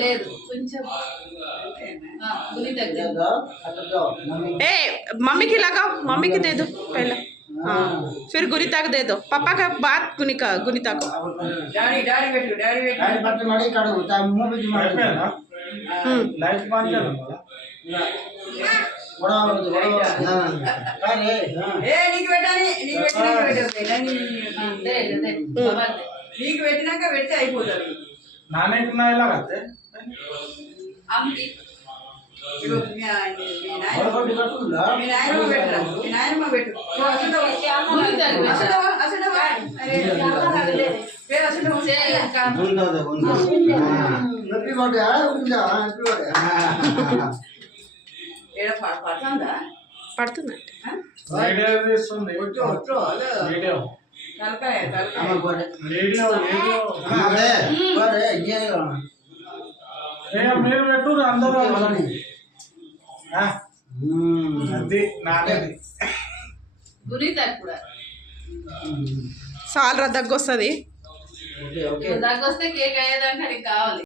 లేదు కొంచెం ए मम्मी की लगाओ, मम्मी की दे दो पहले। हाँ फिर गुनीता को दे दो, पापा का बाद गुनीता को। డాడీ డాడీ పెట్టు డాడీ పెట్టు డాడీ పట్టు మడి కడుగు తా మూవ్ బిజీ అయిపోయిందా లైట్ బంద్ చేయాలి గొడవ అరే ఏ నీకు పెట్టాలి నీకు పెట్టినాక పెట్టాలి నీకు పెట్టినాక పెడితే అయిపోతుంది నానేకున్నా ఎలా కదే ఇగో మీ నాయనమ్మ పెట్టరా మీ నాయనమ్మ పెట్టు అసలు అసలు అరే పేరు అసలు నొప్పి కొట్టు ఉందా నొప్పి కొట్టు ఏడ పడుతుందా పడుతుందండి వీడియో తీస్తుంది వీడియో తలకాయ అమ్మ కొట్టు వీడియో వీడియో అరే కొట్టు ఏ మీరు పెట్టు అందరూ అది నానేది గునీతా కూడా చాలా దగ్గు వస్తుంది. ఓకే ఓకే దగ్గొస్తే కేక్ అయ్యేదాకా నీకు కావాలి.